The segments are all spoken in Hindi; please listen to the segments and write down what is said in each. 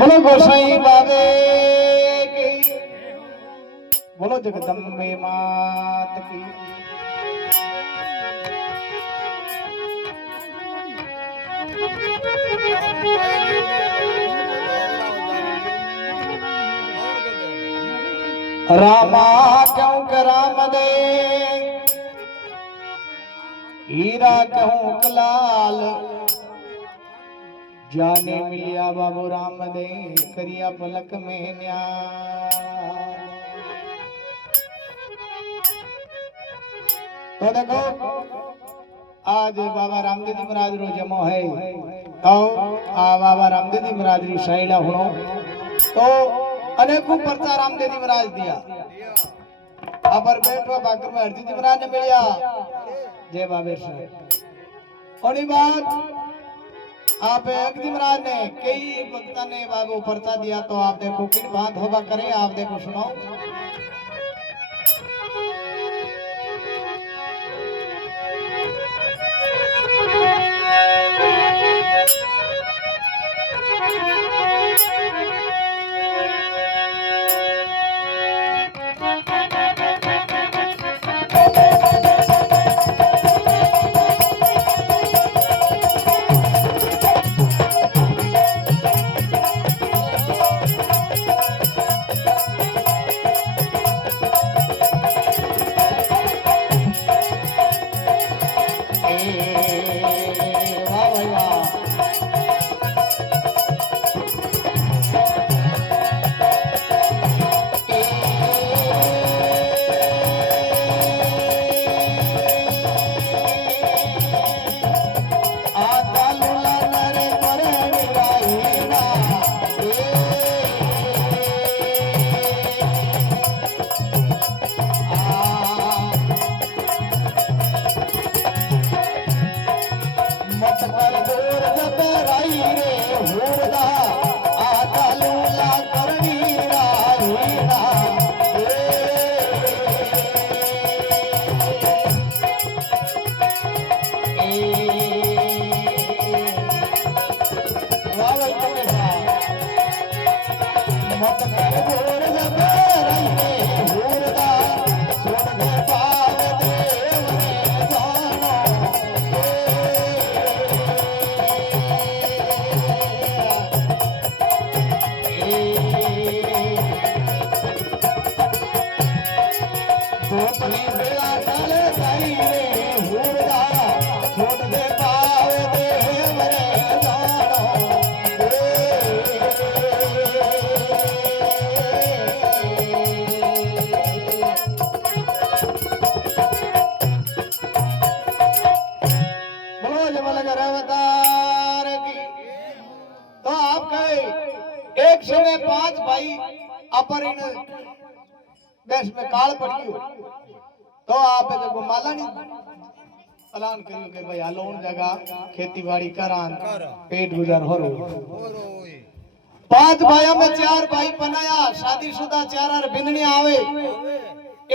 बोलो गोसाई बाबे की, बोलो जगदम्बे मात की। रामा क्यों के राम दे, हीरा क्यों कलाल, जाने मिलिया बाबू राम दे, करिया पलक में न्याय। तो देखो आज बाबा रामदेव जी महाराज रो जमो है, तो बाबा रामदेव जी महाराज री शायला हुनो तो अनेकों परचा रामदेव जी महाराज दिया। अबर बैठो बाकर में हरजी जी महाराज ने मिलिया, जय बाबेश्वर। और बात आप एक जी महाराज ने कई भक्ता ने बाबू परचा दिया, तो आप देखो किन बात होगा करे, आप देखो सुनो। एक समय 5 भाई अपर इन देश में काल पड़ी हो, तो आप देखो माला नहीं प्लान करियो के भाई हालो उन जगह खेती बाड़ी करान पेट गुजर हो रो। 5 भाइयों में 4 भाई बनाया, शादीशुदा 4 और बिंदनी आवे।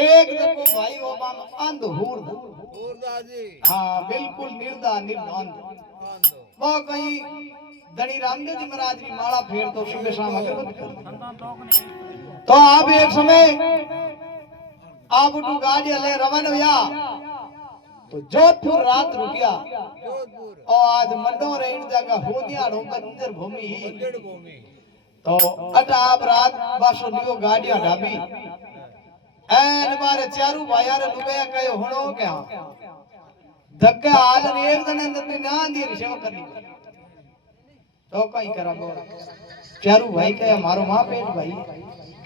एक देखो भाई वो बाम अंध हुरदा जी, हाँ बिल्कुल निर्दा निर्धांत। वो कहीं धनी रामदेव जी महाराज की माला फेर तो सुबह शाम अगरबत्ती कर। तो आप एक समय आप उठो गाड़ी ले रवाना हुआ, तो जोधपुर रात रुकिया और आज मंडो रेण जगह होनिया बंजर भूमि, तो अटा आप रात बासो लियो गाड़िया ढाबी एन बारे चारू भाइया रे लुबे कयो होनो क्या धक्के आज ने एक जने ने ना दी सेवा करनी, तो कहीं करा बोल चारू भाई कहे मारो मां पेट भाई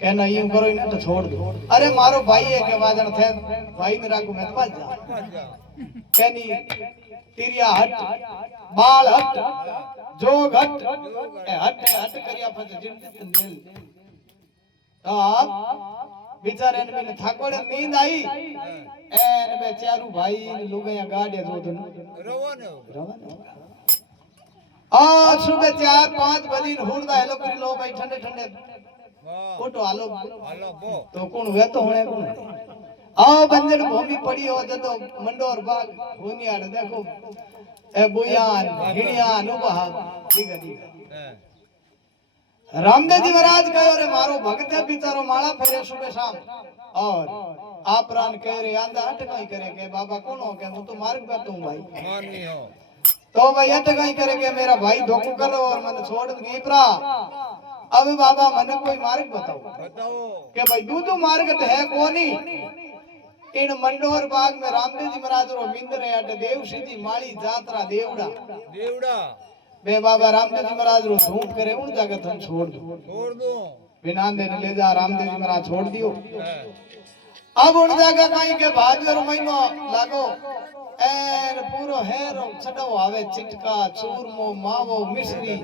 कहना यूं करो इन्हें तो छोड़ दो। अरे मारो भाई है के वाजन थे भाई मेरा को मत भज जा, कहनी तिरिया हट बाल हट जोग हट हट हट करिया फज जिन नील। तो आप बेचारे ने मैंने ठाकोर नींद आई एन बे चारू भाई लुगाया गाड़े जो दिन रवाना आज सुबह 4-5 बजे हुरदा हेलो कर लो भाई ठंडे ठंडे फोटो हालो तो कौन हुआ तो होने कौन आओ बंजर भूमि पड़ी हो तो मंडोर बाग होनिया देखो ए बुयान गिणिया नुबा ठीक है रामदेव जी महाराज कहो रे मारो भक्त है बिचारो माला फेरे सुबह शाम और आप रान कह रे आंदा अटकाई करे के बाबा कौन हो के मैं तो मार्ग पे तू भाई मानी हो तो भाई अटकाई करे के मेरा भाई धोखो कर और मैंने छोड़ दी प्रा अब बाबा मने कोई मार्ग बताओ के भाई दूधू मार्ग है कोनी इन मंडोर बाग में रामदेव जी महाराज रो मिंदरे अट देवसी जी माली जात्रा देवड़ा देवड़ा बे बाबा रामदेव जी महाराज रो धूम करे उन जगह थन छोड़ दो बिना देने ले जा रामदेव जी महाराज छोड़ दियो अब उन जगह कहीं के भादर महीनो लागो एन पूरो हेरो छडो आवे चिटका चूरमो मावो मिश्री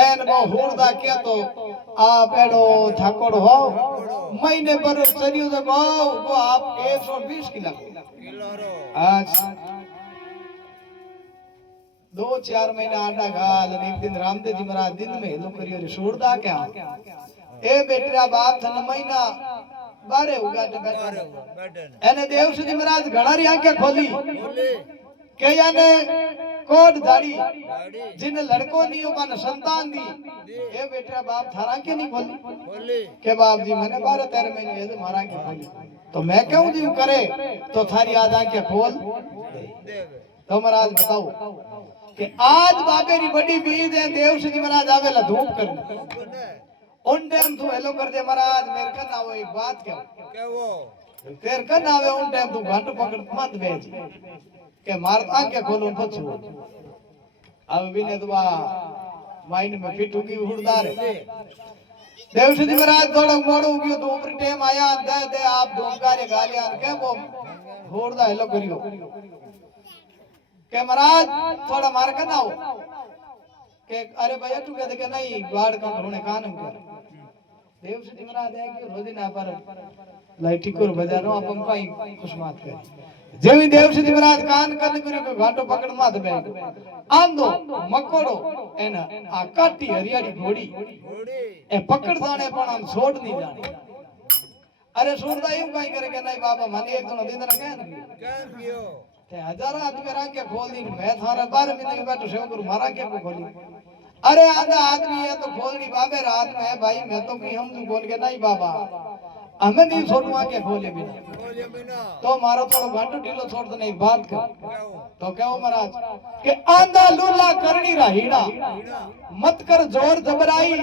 एन वो हुरदा के तो आ पेड़ो ठाकोड़ हो महीने पर चलियो तो वो आप 120 किलो आज 2-4 महीना आटा गाल एक दिन रामदेव जी महाराज दिन में हेलो करियो रे छोड़दा क्या ए बेटरा बाप थन महीना बारे उगाटे बैठे एने देवसी जी महाराज घड़ा री आंखें खोली के याने कोड दाढ़ी जिन लड़को नहीं बन संतान दी ए बेटरा बाप थारा के नहीं खोली के बाप जी मैंने 12-13 महीने ये मारा के खोली तो मैं क्यों जी करे तो थारी आज आंखें खोल तो महाराज बताओ कि आज बाबे री बड़ी बीज है देवसी जी महाराज आवेला धूप कर उन टाइम तू हेलो कर दे महाराज मेरे का ना वो एक बात क्या वो तेरे का ना उन टाइम तू घाट पकड़ मत भेज के मार आंखें खोलो पछू अब भी ने तो माइंड में फिट होगी हुड़दार देवसी जी महाराज थोड़ा मोड़ो गयो तो ऊपर टाइम आया दे आप धूमकारे गालियां के वो हुड़दा हेलो करियो के महाराज थोड़ा मार का ना हो के अरे भैया तू कहते के नहीं गाड़ का होने कान कर देवसी जी महाराज है कि रोज ना पर लाइटी को बजारो अपन काई कुछ मात कर जेवी देवसी जी महाराज कान करने को घाटो पकड़ मात बैठ आंदो मकोड़ो एना आ काटी हरियाली घोड़ी ए पकड़ जाने पण हम छोड़ नहीं जाने अरे छोड़दा यूं काई करे के नहीं बाबा माने एक तो दिन रखे क्या पियो ते हजार आदमी राके खोल दी मैं थारे 12 महीने बैठो सेव करू मारा के खोली अरे आधा आदमी है तो खोलनी बाबे रात में है भाई मैं तो कहीं हम तू बोल के नहीं बाबा हमें नहीं छोड़वा के खोले बिना तो मारो थोड़ा घंटो ढीलो छोड़ दे नहीं बात कर तो क्या हो महाराज कि आंधा लूला करनी रहीड़ा मत कर जोर जबराई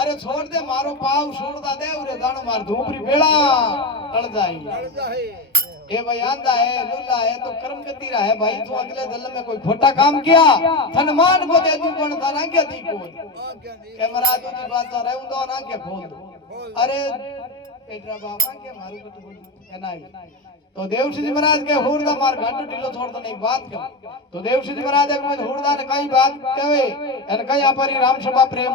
अरे छोड़ दे मारो पाव छोड़दा दे उरे दानो मार धूपरी बेड़ा टल जाई ए भाई आंधा है लूला है तो कर्म गति रहा है भाई तू अगले जन्म में कोई खोटा काम किया धनमान को दे तू कौन था ना क्या दी को के महाराज की बात रहे उन दो ना के खोल दो अरे पेटरा बाबा के मारू को तो नहीं तो देवसी जी महाराज के हुरदा मार घाटो ढीलो छोड़ दो नहीं बात कर तो देवसी जी महाराज के हुरदा ने कई बात कहे एन कई आपरी राम सभा प्रेम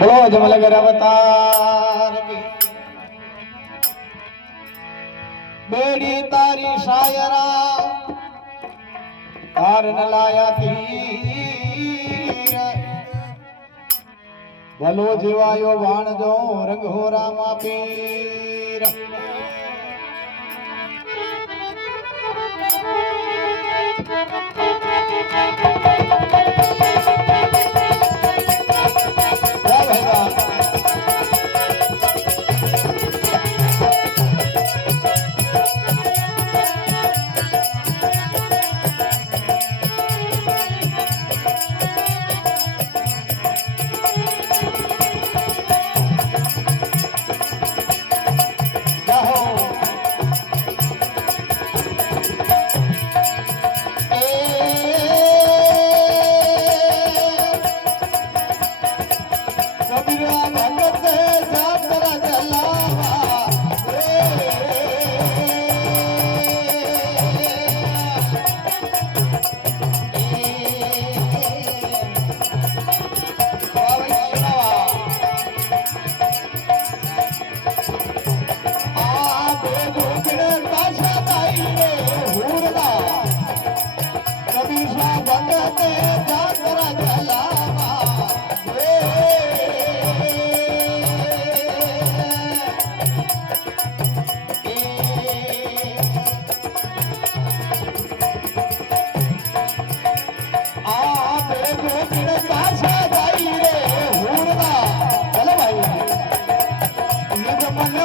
बोलो जमलगर अवतार की बेड़ी तारी शायरा तार न लाया तीर भलो जीवायो बाण जो रंग हो रामा पीर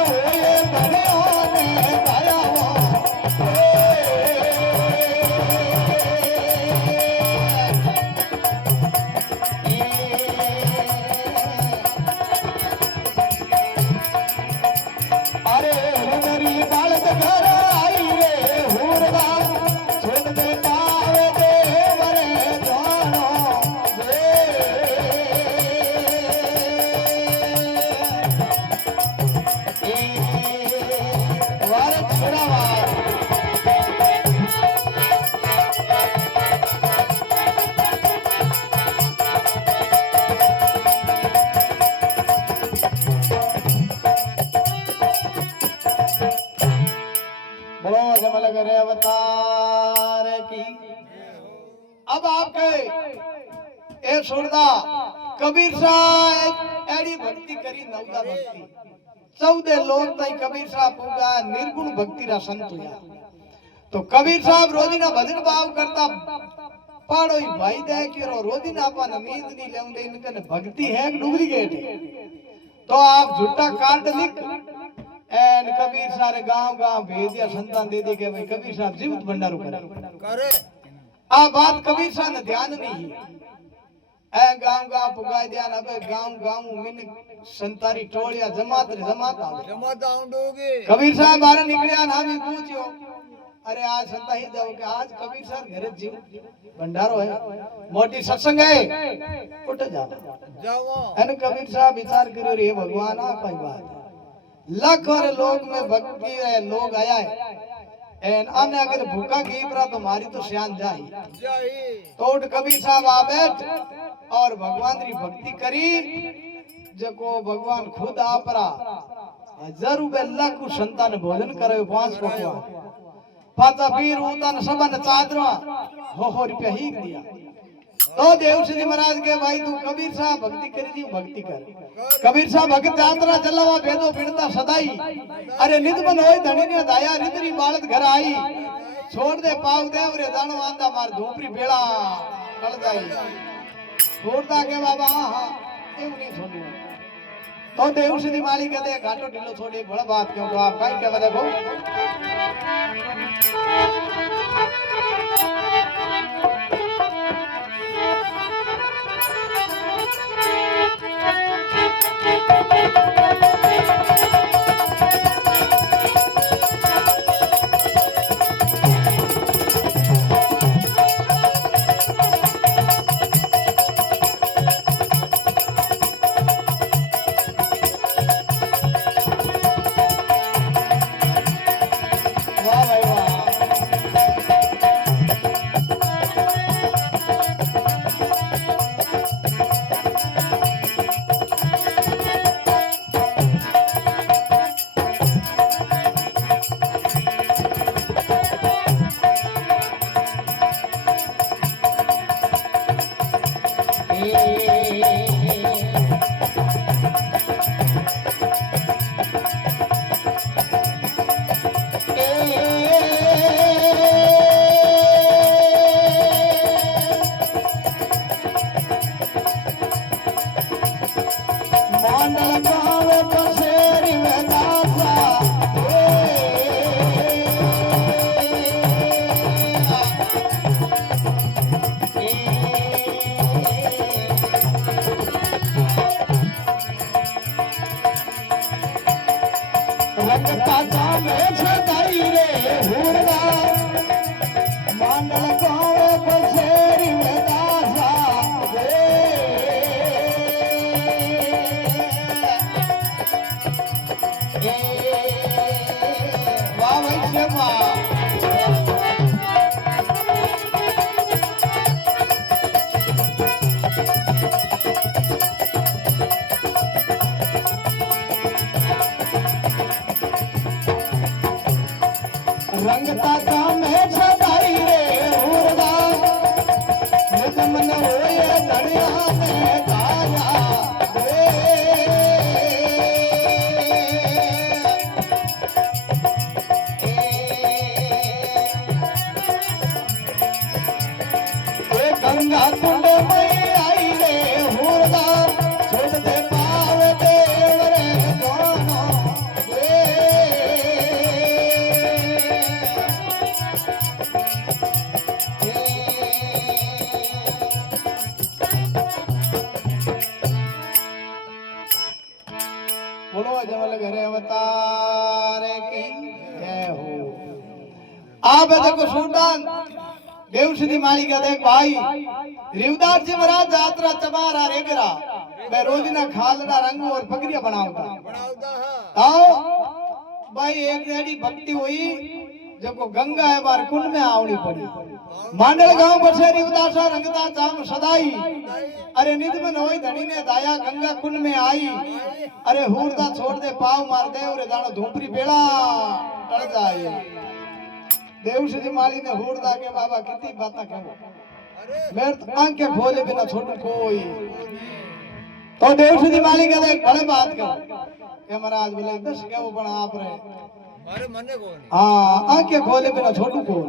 होए धनिया ने गाया अवतार की। अब आपके ए सुरदा कबीर साहब एड़ी भक्ति करी नवदा भक्ति 14 लोग तई कबीर साहब पूगा निर्गुण भक्ति रा संत हुआ। तो कबीर साहब रोजीना भजन भाव करता पाड़ो ही भाई दे के रोजीना अपन नींद नहीं लेंदे इनकने भक्ति है डुप्लीकेट है। तो आप झूठा कार्ड लिख एन कबीर सारे गांव भेज दिया संतान दे दे के भाई कबीर साहब जीवित भंडारो करे। आ बात कबीर साहब ने ध्यान नहीं है। ए गांव पुगाई दिया ना बे गांव मिन संतारी टोलिया जमात आउंडोगे। कबीर साहब बाहर निकलिया ना भी पूछियो अरे आज संता ही जाओ के आज कबीर साहब घरे जीव भंडारो है मोटी सत्संग है उठ जाओ। एन कबीर साहब विचार करो रे भगवान आ कोई बात लाख और लोग में भक्ति है लोग आया है एन आने अगर भूखा कीपरा तो मारी तो श्यान जाही। तो उठ कबीर साहब आ बैठ और भगवान री भक्ति करी जको भगवान खुद आपरा 1000 रुपए लाख को संतान भोजन करे 5 पकवान पाता पीर उतन सबन चादरा हो रुपया ही दिया। तो देवश्री महाराज के भाई तू कबीर साहब भक्ति करी दी भक्ति कर। कबीर साहब भक्त यात्रा चलावा भेदो बिड़ता सदाई अरे निधमन होई धनी ने दाया रिदरी बालत घर आई छोड़ दे पाव दे रे दानो आंदा मार झोपड़ी बेड़ा कल जाई छोड़ता के बाबा हां एव नहीं छोड़ू। तो देवश्री माली कहते घाटो ढीलो छोड़ी बड़ा बात क्यों तो आप काई कहवा देखो रंगता काम है सदाई रे हुरदा निजमन होए धनिया ने गाया ए गंगा कुंड में आई रे हुरदा छोड़ दे पाव देव रे दोनों अवतार की जय हो। आप देखो सुल्तान देव श्री माली का देख भाई रिवदास जी महाराज यात्रा चमारा रेगरा मैं रोजना खालना रंग और पगड़िया बनावता आओ भाई एक जड़ी भक्ति हुई जो को गंगा है बार कुंड में आवनी पड़ी मांडल गांव बसे रिवदासा रंगता चाम सदाई अरे निध में होई धनी ने दाया गंगा कुंड में आई अरे हुरदा छोड़ दे पाव मार दे और जानो धूपरी बेड़ा टल जाए देव श्री माली ने हुरदा के बाबा कितनी बातें कहो मैं तो आंखें खोले बिना छोड़ू कोई तो देव श्री माली के देख बड़े बात कहो के महाराज बोले 10 के वो बना आप रहे अरे मने कौन हां आंखें खोले बिना छोड़ू कोई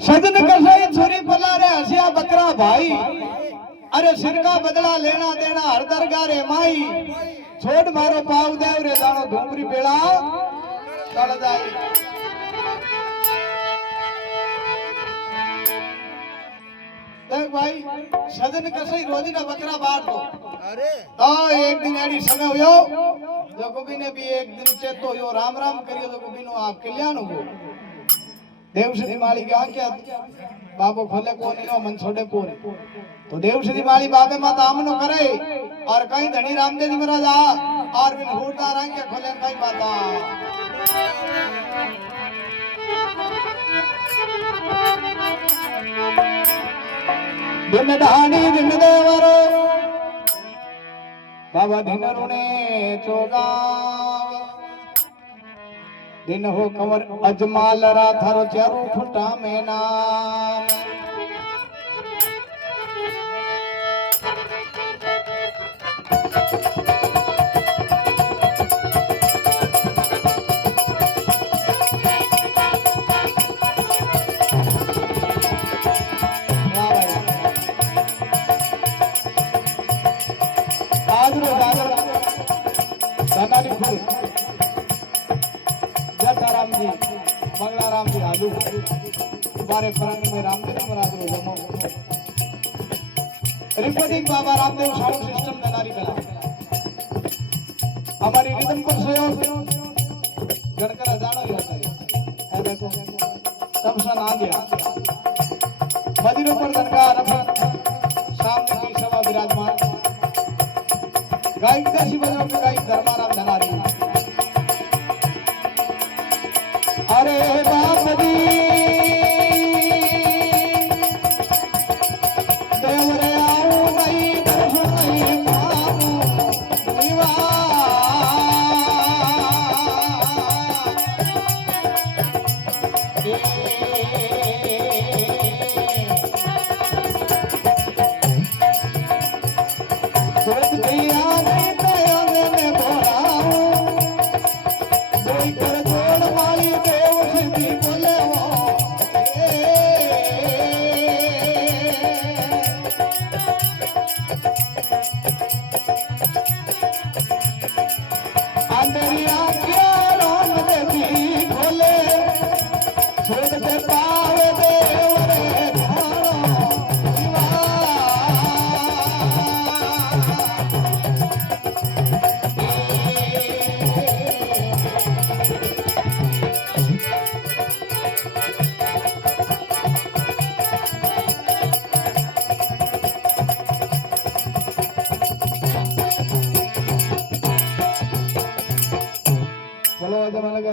सजन कसई छुरी पला रे हसिया बकरा भाई अरे सिर का बदला लेना देना हर दरगाह रे माई छोड़ मारो पाव देव रे दानो धूमरी बेड़ा चढ़ जाई देख भाई सजन कसई रोजी ना बकरा बांट दो अरे तो एक दिन एडी समय होयो जो कभी ने भी एक दिन चेतो यो राम राम करियो तो कभी नो आप कल्याण हो देव श्री माली का क्या बाबू खोले कोनी नो मन छोड़े कोनी तो देव श्री माली बाबे मां आमनो करे और कहीं धनी रामदेव जी महाराज आ और बिन हुरदा रंग के खोले कहीं बाता दिन ढाणी दिन देवर बाबा दिन रुणे चोगाव दिन हो कंवर अजमाल रा थारो चारू फुटा में नाम जटाराम जी बंगलाराम जी आलू बारे फरंग में रामदेव महाराज रो जमो reporting Baba Ramdev sound system देनारी कला हमारी रिदम पर सहयोग गणकरा जानो ही होता है ऐ देखो सबसा ना दिया मदिरों पर दरगाह सामने की सभा विराजमान गायक दर्शी बजरों के गायक धर्माराम धनारी अरे बाप दी देवरे आओ नहीं दर्शन नहीं पाऊं विवाह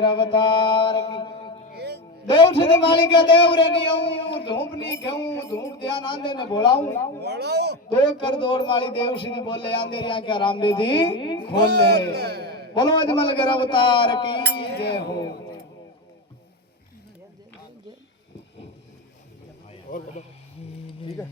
अवतार देव श्री मालिक देव रे नियऊ धूप नी घेऊ धूप ध्यान आंदे ने बोलाऊं दो कर दौड़ माली देव श्री बोले आंदे रिया क्या रामदेव जी खोल ले बोलो अजमल कर अवतार की जय हो। और ठीक है